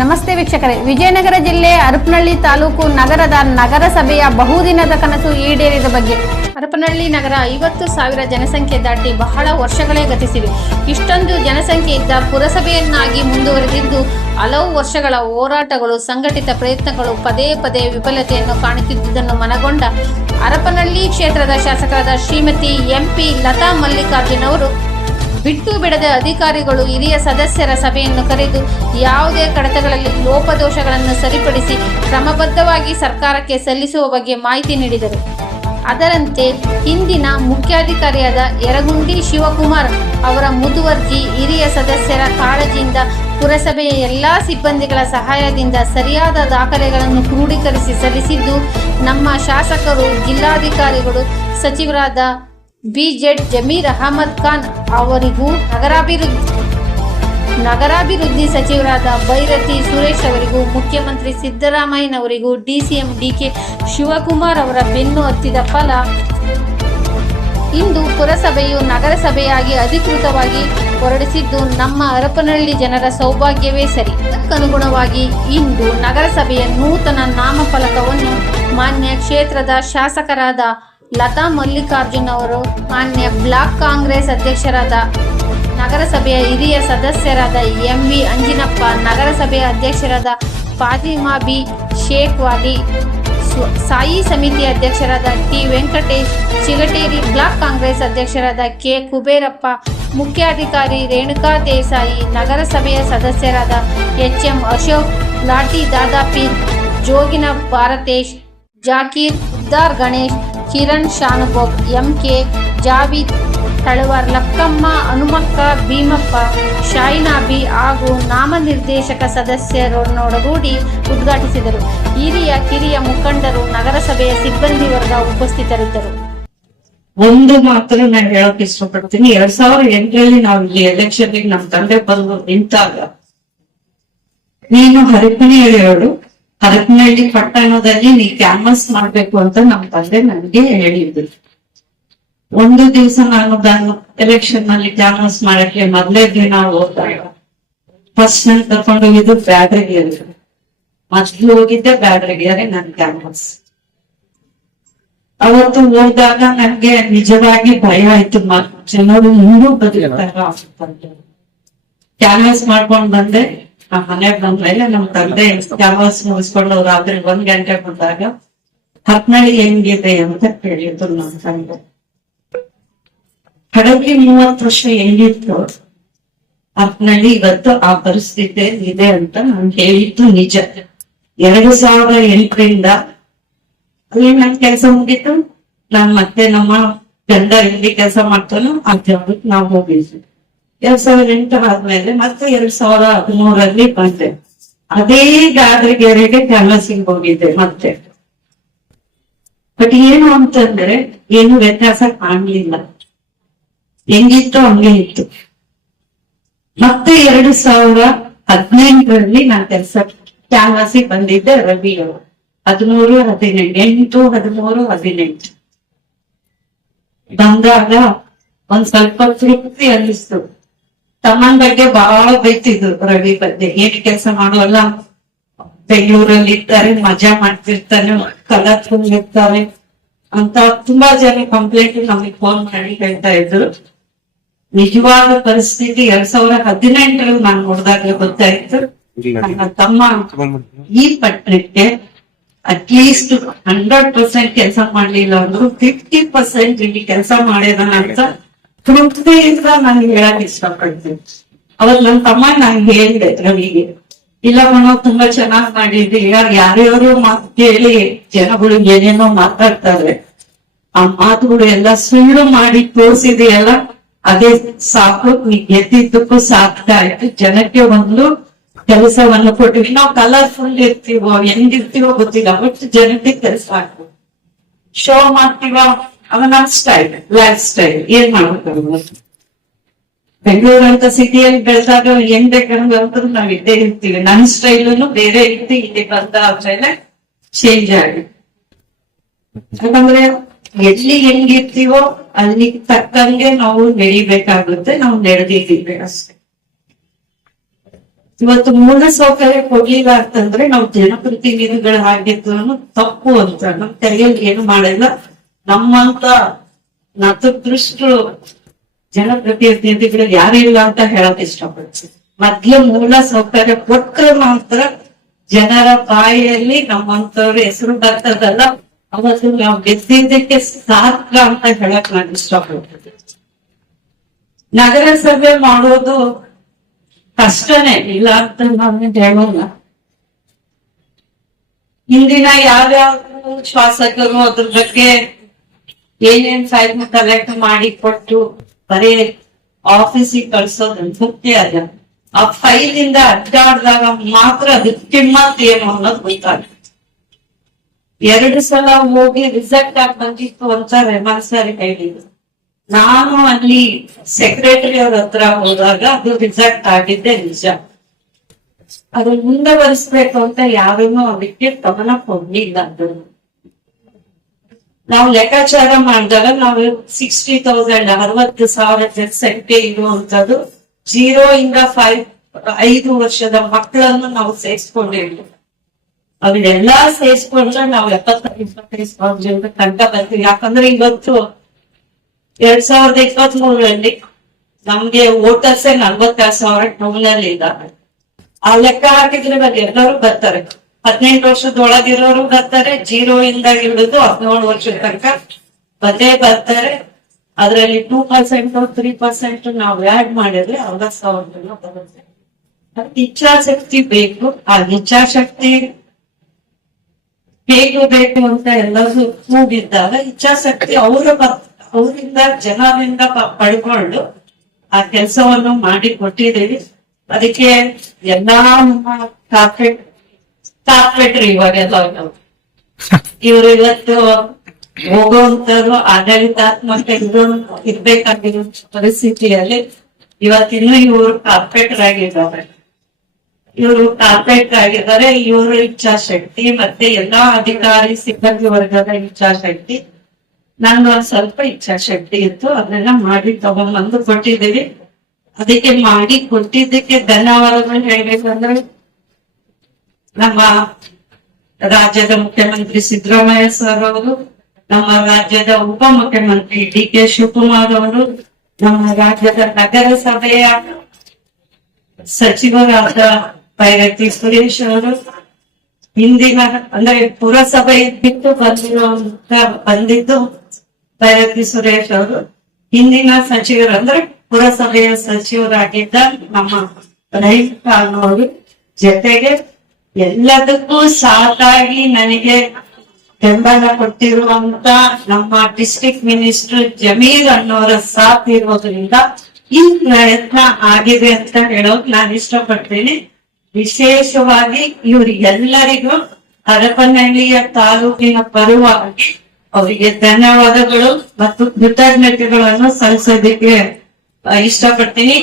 ನಮಸ್ತೆ ವೀಕ್ಷಕರೇ. ವಿಜಯನಗರ ಜಿಲ್ಲೆ ಹರಪನಹಳ್ಳಿ ತಾಲೂಕು ನಗರದ ನಗರಸಭೆಯ ಬಹುದಿನದ ಕನಸು ಈಡೇರಿದ ಬಗ್ಗೆ. ಹರಪನಹಳ್ಳಿ ನಗರ ಐವತ್ತು ಸಾವಿರ ಜನಸಂಖ್ಯೆ ದಾಟಿ ಬಹಳ ವರ್ಷಗಳೇ ಗತಿಸಿವೆ. ಇಷ್ಟೊಂದು ಜನಸಂಖ್ಯೆ ಇದ್ದ ಪುರಸಭೆಯನ್ನಾಗಿ ಮುಂದುವರೆದಿದ್ದು, ಹಲವು ವರ್ಷಗಳ ಹೋರಾಟಗಳು, ಸಂಘಟಿತ ಪ್ರಯತ್ನಗಳು ಪದೇ ಪದೇ ವಿಫಲತೆಯನ್ನು ಕಾಣುತ್ತಿದ್ದುದನ್ನು ಮನಗೊಂಡ ಹರಪನಹಳ್ಳಿ ಕ್ಷೇತ್ರದ ಶಾಸಕರಾದ ಶ್ರೀಮತಿ ಎಂಪಿ ಲತಾ ಮಲ್ಲಿಕಾರ್ಜುನ್ ಅವರು ಬಿಟ್ಟು ಬಿಡದೆ ಅಧಿಕಾರಿಗಳು ಹಿರಿಯ ಸದಸ್ಯರ ಸಭೆಯನ್ನು ಕರೆದು ಯಾವುದೇ ಕಡತಗಳಲ್ಲಿ ಲೋಪದೋಷಗಳನ್ನು ಸರಿಪಡಿಸಿ ಕ್ರಮಬದ್ಧವಾಗಿ ಸರ್ಕಾರಕ್ಕೆ ಸಲ್ಲಿಸುವ ಬಗ್ಗೆ ಮಾಹಿತಿ ನೀಡಿದರು. ಅದರಂತೆ ಹಿಂದಿನ ಮುಖ್ಯಾಧಿಕಾರಿಯಾದ ಯರಗುಂಡಿ ಶಿವಕುಮಾರ್ ಅವರ ಮುದುವರ್ಜಿ ಹಿರಿಯ ಸದಸ್ಯರ ಕಾಳಜಿಯಿಂದ ಪುರಸಭೆಯ ಎಲ್ಲ ಸಿಬ್ಬಂದಿಗಳ ಸಹಾಯದಿಂದ ಸರಿಯಾದ ದಾಖಲೆಗಳನ್ನು ಕ್ರೋಢೀಕರಿಸಿ ಸಲ್ಲಿಸಿದ್ದು ನಮ್ಮ ಶಾಸಕರು, ಜಿಲ್ಲಾಧಿಕಾರಿಗಳು, ಸಚಿವರಾದ ಬಿಜೆಡ್ ಜಮೀರ್ ಅಹಮದ್ ಖಾನ್ ಅವರಿಗೂ ನಗರಾಭಿವೃದ್ಧಿ ನಗರಾಭಿವೃದ್ಧಿ ಸಚಿವರಾದ ಭೈರತಿ ಸುರೇಶ್ ಅವರಿಗೂ, ಮುಖ್ಯಮಂತ್ರಿ ಸಿದ್ದರಾಮಯ್ಯನವರಿಗೂ, ಡಿಸಿಎಂ ಡಿಕೆ ಶಿವಕುಮಾರ್ ಅವರ ಬೆನ್ನು ಹತ್ತಿದ ಫಲ. ಇಂದು ಪುರಸಭೆಯು ನಗರಸಭೆಯಾಗಿ ಅಧಿಕೃತವಾಗಿ ಹೊರಡಿಸಿದ್ದು, ನಮ್ಮ ಹರಪನಹಳ್ಳಿ ಜನರ ಸೌಭಾಗ್ಯವೇ ಸರಿ. ಅದಕ್ಕನುಗುಣವಾಗಿ ಇಂದು ನಗರಸಭೆಯ ನೂತನ ನಾಮಫಲಕವನ್ನು ಮಾನ್ಯ ಕ್ಷೇತ್ರದ ಶಾಸಕರಾದ ಲತಾ ಮಲ್ಲಿಕಾರ್ಜುನ್ ಅವರು ಮಾನ್ಯ ಬ್ಲಾಕ್ ಕಾಂಗ್ರೆಸ್ ಅಧ್ಯಕ್ಷರಾದ ನಗರಸಭೆಯ ಹಿರಿಯ ಸದಸ್ಯರಾದ ಎಂ ವಿ ಅಂಜಿನಪ್ಪ, ನಗರಸಭೆಯ ಅಧ್ಯಕ್ಷರಾದ ಫಾತಿಮಾ ಬಿ ಶೇಖ್ ವಾಲಿ ಸಾಯಿ ಸಮಿತಿ ಅಧ್ಯಕ್ಷರಾದ ಟಿ ವೆಂಕಟೇಶ್, ಚಿಗಟೇರಿ ಬ್ಲಾಕ್ ಕಾಂಗ್ರೆಸ್ ಅಧ್ಯಕ್ಷರಾದ ಕೆ ಕುಬೇರಪ್ಪ, ಮುಖ್ಯಾಧಿಕಾರಿ ರೇಣುಕಾ ದೇಸಾಯಿ, ನಗರಸಭೆಯ ಸದಸ್ಯರಾದ H M Ashok Lati Dadapeer, Jogina Bharatesh Jakir Uddar Ganesh Kiran, Shanubhog M K Javeed, Talavar, Lakkamma, Hanumakka, Bheemappa Shainabi ಹಾಗೂ ನಾಮನಿರ್ದೇಶಕ ಸದಸ್ಯರನ್ನೊಡಗೂಡಿ ಉದ್ಘಾಟಿಸಿದರು. ಹಿರಿಯ, ಕಿರಿಯ ಮುಖಂಡರು, ನಗರಸಭೆಯ ಸಿಬ್ಬಂದಿ ವರ್ಗ ಉಪಸ್ಥಿತರಿದ್ದರು. ಒಂದು ಮಾತ್ರ ನಾನು ಹೇಳಕ್ ಇಷ್ಟಪಡ್ತೀನಿ. ಎರಡ್ ಸಾವಿರದ ಎಂಟರಲ್ಲಿ ನಾವು ಇಲ್ಲಿ ಎಲೆಕ್ಷನ್ ನಮ್ಮ ತಂದೆ ಬಂದು ನಿಂತಾಗ, ನೀನು ಹೇಳು ಹರಪನಹಳ್ಳಿ ಪಟ್ಟಣದಲ್ಲಿ ನೀ ಕ್ಯಾಂಪಸ್ ಮಾಡ್ಬೇಕು ಅಂತ ನಮ್ ತಂದೆ ನನಗೆ ಹೇಳಿದ್ರು. ಒಂದು ದಿವಸ ನಾನು ನಾನು ಎಲೆಕ್ಷನ್ನಲ್ಲಿ ಕ್ಯಾನ್ವಸ್ ಮಾಡಕ್ಕೆ ಮೊದಲೇ ದಿನ ಹೋದಾಗ ಫಸ್ಟ್ ನಾನು ಕರ್ಕೊಂಡು ಹೋಗಿದ್ದು ಬ್ಯಾಟ್ರಿಗೆ ಮೊದ್ಲು ಹೋಗಿದ್ದೆ ಬ್ಯಾಟ್ರಿಗೆ ನನ್ ಕ್ಯಾಂಪಸ್ ಅವತ್ತು ಹೋದಾಗ ನನ್ಗೆ ನಿಜವಾಗಿ ಭಯ ಆಯ್ತು. ಜನರು ಇನ್ನೂ ಬದುಕ್ತಾರ ಕ್ಯಾನ್ವಸ್ ಮಾಡ್ಕೊಂಡ್ ಬಂದೆ. ಆ ಮನೆಗ್ ಬಂದ್ಮೇಲೆ ನಮ್ ತಂದೆ ಕ್ಯಾನ್ವಾಸ್ ಮುಗಿಸ್ಕೊಂಡು ರಾತ್ರಿ ಒಂದ್ ಗಂಟೆ ಬಂದಾಗ, ಹತ್ನಳ್ಳಿ ಹೆಂಗಿದೆ ಅಂತ ಕೇಳಿದ್ರು ನಮ್ ತಂದೆ. ಹಡಗಿ ಮೂವತ್ತು ವರ್ಷ ಹೆಂಗಿತ್ತು? ಹತ್ನಳ್ಳಿ ಇವತ್ತು ಆ ಪರಿಸ್ಥಿತಿ ಇದೆ ಅಂತ ನಾನು ಹೇಳಿದ್ದು ನಿಜ. ಎರಡು ಸಾವಿರದ ಎಂಟರಿಂದ ಅಲ್ಲಿ ನನ್ ಕೆಲಸ ಮುಗೀತು. ನಾನ್ ಮತ್ತೆ ನಮ್ಮ ಗಂಡ ಎಲ್ಲಿ ಕೆಲಸ ಮಾಡ್ತಾನೋ ಆ ಜಾಗಕ್ಕೆ ನಾವು ಹೋಗಿದ್ವಿ. ಎರಡ್ ಸಾವಿರದ ಎಂಟು ಆದ್ಮೇಲೆ ಮತ್ತೆ ಎರಡ್ ಸಾವಿರ ಹದಿಮೂರಲ್ಲಿ ಬಂದೆ. ಅದೇ ಗಾದ್ರಿಗೆರೆಗೆ ಕ್ಯಾನ್ವಸಿಂಗ್ ಹೋಗಿದ್ದೆ ಮತ್ತೆ. ಬಟ್ ಏನು ಅಂತಂದ್ರೆ ಏನು ವ್ಯತ್ಯಾಸ ಕಾಣ್ಲಿಲ್ಲ. ಹೆಂಗಿತ್ತು ಹಂಗೆ ಇತ್ತು. ಮತ್ತೆ ಎರಡು ಸಾವಿರ ಹದಿನೆಂಟರಲ್ಲಿ ನಾನು ಕೆಲಸ ಕ್ಯಾನ್ವಾಸಿಗೆ ಬಂದಿದ್ದೆ ರವಿ ಅವರು. ಹದಿಮೂರು, ಹದಿನೆಂಟು, ಎಂಟು, ಹದಿಮೂರು, ಹದಿನೆಂಟು. ಬಂದಾಗ ಒಂದ್ ಸ್ವಲ್ಪ ತೃಪ್ತಿ ಅನ್ನಿಸ್ತು. ತಮ್ಮನ್ ಬಗ್ಗೆ ಬಹಳ ಬೈತಿದ್ರು ರವಿ ಬಗ್ಗೆ. ಏನ್ ಕೆಲಸ ಮಾಡೋಲ್ಲ ಬೆಂಗಳೂರಲ್ಲಿ ಇರ್ತಾರೆ ಮಜಾ ಮಾಡ್ತಿರ್ತಾನೆ ಕಲರ್ಫುಲ್ ಇರ್ತಾರೆ. ಅಂತ ತುಂಬಾ ಜನ ಕಂಪ್ಲೇಂಟ್ ನಮಗೆ ಫೋನ್ ಮಾಡಿ ಹೇಳ್ತಾ ಇದ್ರು. ನಿಜವಾದ ಪರಿಸ್ಥಿತಿ ಎರಡ್ ಸಾವಿರದ ಹದಿನೆಂಟರಲ್ಲಿ ನಾನು ನೋಡಿದಾಗ ಗೊತ್ತಾಯ್ತು ನನ್ನ ತಮ್ಮ ಈ ಪಟ್ಟಣಕ್ಕೆ ಅಟ್ಲೀಸ್ಟ್ ಹಂಡ್ರೆಡ್ ಪರ್ಸೆಂಟ್ ಕೆಲಸ ಮಾಡ್ಲಿಲ್ಲ ಅಂದ್ರು ಫಿಫ್ಟಿ ಪರ್ಸೆಂಟ್ ಇಲ್ಲಿ ಕೆಲಸ ಮಾಡಿದಾನ ಅಂತ ತೃಪ್ತಿಯಿಂದ ನಾನು ಹೇಳಕ್ ಇಷ್ಟಪಡ್ತೀನಿ. ಅವತ್ ನನ್ನ ತಮ್ಮ ನಾನು ಹೇಳಿದೆ ರವಿಗೆ ಇಲ್ಲ ಮನೋ, ತುಂಬಾ ಚೆನ್ನಾಗ್ ಮಾಡಿದ್ರಿ ಯಾರ್ಯಾರೋ ಮಾತು ಕೇಳಿ ಜನಗಳು ಏನೇನೋ ಮಾತಾಡ್ತಾರೆ. ಆ ಮಾತುಗಳು ಎಲ್ಲ ಸುಳ್ಳು ಮಾಡಿ ತೋರಿಸಿದೆಯಲ್ಲ, ಅದೇ ಸಾಕು, ನೀ ಸಾಕ್ತಾ ಜನಕ್ಕೆ ಒಂದು ಕೆಲಸವನ್ನು ಕೊಟ್ಟಿವಿ. ನಾವು ಕಲರ್ಫುಲ್ ಇರ್ತೀವೋ, ಹೆಂಗಿರ್ತೀವೋ ಗೊತ್ತಿಲ್ಲ ಬಟ್ ಜನಕ್ಕೆ ಕೆಲಸ ಆಗ್ಬೋದು. ಶೋ ಮಾಡ್ತೀವ ಅವ ನಮ್ ಸ್ಟೈಲ್ ಲೈಫ್ ಸ್ಟೈಲ್ ಏನ್ ಮಾಡ್ಬೇಕು ಬೆಂಗಳೂರು ಅಂತ ಸಿಟಿಯಲ್ಲಿ ಬೆಳೆದಾಗ ಏನ್ ಬೇಕಂದ್ರೆ ನಾವ್ ಇದ್ದೇ ಇರ್ತೀವಿ. ನನ್ ಸ್ಟೈಲನ್ನು ಬೇರೆ ರೀತಿ ಇಲ್ಲಿ ಬಂದ ಆದ್ಮೇಲೆ ಚೇಂಜ್ ಆಗಿ ಯಾಕಂದ್ರೆ ಎಲ್ಲಿ ಹೆಂಗಿರ್ತೀವೋ ಅಲ್ಲಿ ತಕ್ಕಂಗೆ ನಾವು ನಡಿಬೇಕಾಗುತ್ತೆ, ನಾವು ನಡೆದಿದ್ದೀವಿ ಅಷ್ಟೇ. ಇವತ್ತು ಮೂಲ ಸೌಕರ್ಯ ಕೊಡ್ಲಿಲ್ಲ ಅಂತಂದ್ರೆ ನಾವು ಜನಪ್ರತಿನಿಧಿಗಳು ಆಗಿದ್ರು ತಪ್ಪು ಅಂತ ನಮ್ ತೆರೆಯಲ್ಲಿ ಏನು ಮಾಡಿಲ್ಲ. ನಮ್ಮಂತ ನತದೃಷ್ಟರು ಜನಪ್ರತಿನಿಧಿಗಳು ಇಲ್ಲ ಅಂತ ಹೇಳಕ್ ಇಷ್ಟಪಡ್ತೀನಿ. ಮೊದ್ಲು ಮೂಲ ಸೌಕರ್ಯ ಕೊಟ್ಟರೆ ಮಾತ್ರ ಜನರ ಬಾಯಿಯಲ್ಲಿ ನಮ್ಮಂತವ್ರ ಹೆಸರು ಬರ್ತದಲ್ಲ, ಅವತ್ತು ನಾವು ಗೆದ್ದಿದ್ದಕ್ಕೆ ಸಾತ್ರ ಅಂತ ಹೇಳಕ್ ನಾನು ಇಷ್ಟಪಡ್ತೀನಿ. ನಗರಸಭೆ ಮಾಡೋದು ಕಷ್ಟನೇ, ಇಲ್ಲ ಅಂತ ನಾನು ಹೇಳೋಲ್ಲ. ಇಂದಿನ ಯಾವ್ಯಾವ ಶಾಸಕರು ಅದ್ರ ಬಗ್ಗೆ ಏನೇನ್ ಫೈಲ್ ಕಲೆಕ್ಟ್ ಮಾಡಿ ಕೊಟ್ಟು ಬರೀ ಆಫೀಸಿಗೆ ಕಳ್ಸೋದು ಮುಖ್ಯ ಅದ. ಆ ಫೈಲ್ ಇಂದ ಅಡ್ಡಾಡ್ದಾಗ ಮಾತ್ರ ಅದು ಕಿಮ್ಮತ್ ಏನು ಅನ್ನೋದು ಗೊತ್ತಾಗುತ್ತೆ ಎರಡು ಸಲ ಹೋಗಿ ರಿಸಲ್ಟ್ ಆಗಿ ಬಂದಿತ್ತು ಅಂತ ರೆಮಾನ್ ಸರ್ ಹೇಳಿದ್ರು. ನಾನು ಅಲ್ಲಿ ಸೆಕ್ರೆಟರಿ ಅವ್ರ ಹತ್ರ ಹೋದಾಗ ಅದು ರಿಸಲ್ಟ್ ಆಗಿದ್ದೆ ನಿಜ. ಅದು ಮುಂದುವರಿಸ್ಬೇಕು ಅಂತ ಯಾರನ್ನೂ ಅದಕ್ಕೆ ಗಮನ ಕೊಡ್ಲಿಲ್ಲ ಅದು ನಾವು ಲೆಕ್ಕಾಚಾರ ಮಾಡಿದಾಗ ನಾವು ಸಿಕ್ಸ್ಟಿ ತೌಸಂಡ್ ಅರವತ್ತು ಸಾವಿರ ಸಂಖ್ಯೆ ಇರುವಂತದ್ದು ಜೀರೋ ಇಂದ ಫೈವ್ ಐದು ವರ್ಷದ ಮಕ್ಕಳನ್ನು ನಾವು ಸೇರಿಸ್ಕೊಂಡಿರ್ಲಿ ಅವನ್ನೆಲ್ಲಾ ಸೇರಿಸ್ಕೊಂಡ್ರೆ ನಾವು ಎಪ್ಪತ್ತೈದು, ಇಪ್ಪತ್ತೈದು ಸಾವಿರ ತನಕ ಬರ್ತೀವಿ. ಯಾಕಂದ್ರೆ ಇವತ್ತು ಎರಡ್ ಸಾವಿರದ ಇಪ್ಪತ್ತ್ ಮೂರರಲ್ಲಿ ನಮ್ಗೆ ವೋಟರ್ಸ್ ನಲ್ವತ್ತಾರು ಸಾವಿರ ಟೌನ್ ಇದ್ದಾರೆ ಆ ಲೆಕ್ಕ ಹಾಕಿದ್ರೆ ಬಗ್ಗೆ ಎಲ್ಲರೂ ಬರ್ತಾರೆ. ಹದಿನೆಂಟು ವರ್ಷದೊಳಗಿರೋರು ಬರ್ತಾರೆ ಜೀರೋ ಇಂದ ಹಿಡಿದು ಹದಿನೇಳು ವರ್ಷದ ತನಕ ಬಂದೇ ಬರ್ತಾರೆ. ಅದರಲ್ಲಿ ಟೂ ಪರ್ಸೆಂಟ್ ತ್ರೀ ಪರ್ಸೆಂಟ್ ನಾವು ಆಡ್ ಮಾಡಿದ್ರೆ ಅವಾಗ ಸಾವಿರ ಬರುತ್ತೆ. ಇಚ್ಛಾಶಕ್ತಿ ಬೇಕು. ಆ ಇಚ್ಛಾಶಕ್ತಿ ಬೇಕು ಬೇಕು ಅಂತ ಎಲ್ಲರೂ ಕೂಗಿದ್ದಾಗ ಇಚ್ಛಾಶಕ್ತಿ ಅವರ ಅವರಿಂದ, ಜನರಿಂದ ಪಡ್ಕೊಂಡು ಆ ಕೆಲಸವನ್ನು ಮಾಡಿ ಕೊಟ್ಟಿದ್ದೀವಿ. ಅದಕ್ಕೆ ಎಲ್ಲಾ ನಮ್ಮ ಕಾರ್ಪೊರೇಟ್ ಕಾರ್ಪೊರೇಟರ್ ಇವಾಗೆಲ್ಲ ಇವ್ರು ಇವತ್ತು ಹೋಗುವಂತರು ಆಡಳಿತಾತ್ಮಕ ಇದು ಇರ್ಬೇಕಾಗಿರೋ ಪರಿಸ್ಥಿತಿಯಲ್ಲಿ ಇವತ್ತಿನ್ನೂ ಇವರು ಕಾರ್ಪೆಟರ್ ಆಗಿದ್ದಾರೆ. ಇವರು ಕಾರ್ಪೊರೇಟ್ ಆಗಿದ್ದಾರೆ, ಇವರ ಇಚ್ಛಾಶಕ್ತಿ ಮತ್ತೆ ಎಲ್ಲಾ ಅಧಿಕಾರಿ ಸಿಬ್ಬಂದಿ ವರ್ಗದ ಇಚ್ಛಾಶಕ್ತಿ. ನಂದು ಒಂದ್ ಸ್ವಲ್ಪ ಇಚ್ಛಾಶಕ್ತಿ ಇತ್ತು ಅದನ್ನ ಮಾಡಿ ತಗೊಂಡ್ಬಂದು ಕೊಟ್ಟಿದ್ದೀವಿ. ಅದಕ್ಕೆ ಮಾಡಿ ಕೊಟ್ಟಿದ್ದಕ್ಕೆ ಧನ್ಯವಾದಗಳು ಹೇಳ್ಬೇಕಂದ್ರೆ ನಮ್ಮ ರಾಜ್ಯದ ಮುಖ್ಯಮಂತ್ರಿ ಸಿದ್ದರಾಮಯ್ಯ ಸರ್ ಅವರು, ನಮ್ಮ ರಾಜ್ಯದ ಉಪ ಮುಖ್ಯಮಂತ್ರಿ ಡಿ ಕೆ ಶಿವಕುಮಾರ್ ಅವರು, ನಮ್ಮ ರಾಜ್ಯದ ನಗರಸಭೆಯ ಸಚಿವರಾದ ಪೈರತಿ ಸುರೇಶ್ ಅವರು ಹಿಂದಿನ ಅಂದ್ರೆ ಪುರಸಭೆ ಬಿಟ್ಟು ಬಂದಿರುವಂತ ಬಂದಿದ್ದು ಪೈರತಿ ಸುರೇಶ್ ಅವರು. ಹಿಂದಿನ ಸಚಿವರು ಅಂದ್ರೆ ಪುರಸಭೆಯ ಸಚಿವರಾಗಿದ್ದ ನಮ್ಮ ರೈತ ಅನ್ನೋರು ಜೊತೆಗೆ ಎಲ್ಲದಕ್ಕೂ ಸಾಕಾಗಿ ನನಗೆ ಬೆಂಬಲ ಕೊಟ್ಟಿರುವಂತ ನಮ್ಮ ಡಿಸ್ಟ್ರಿಕ್ಟ್ ಮಿನಿಸ್ಟರ್ ಜಮೀರ್ ಅನ್ನೋರ ಸಾಥ್ ಇರೋದ್ರಿಂದ ಈ ಪ್ರಯತ್ನ ಆಗಿದೆ ಅಂತ ಹೇಳೋಕ್ ನಾನು ಇಷ್ಟಪಡ್ತೀನಿ. ವಿಶೇಷವಾಗಿ ಇವ್ರಿಗೆಲ್ಲರಿಗೂ ಹರಪನಹಳ್ಳಿಯ ತಾಲೂಕಿನ ಪರವಾಗಿ ಅವರಿಗೆ ಧನ್ಯವಾದಗಳು ಮತ್ತು ಕೃತಜ್ಞತೆಗಳನ್ನು ಸಲ್ಲಿಸೋದಕ್ಕೆ ಇಷ್ಟಪಡ್ತೀನಿ.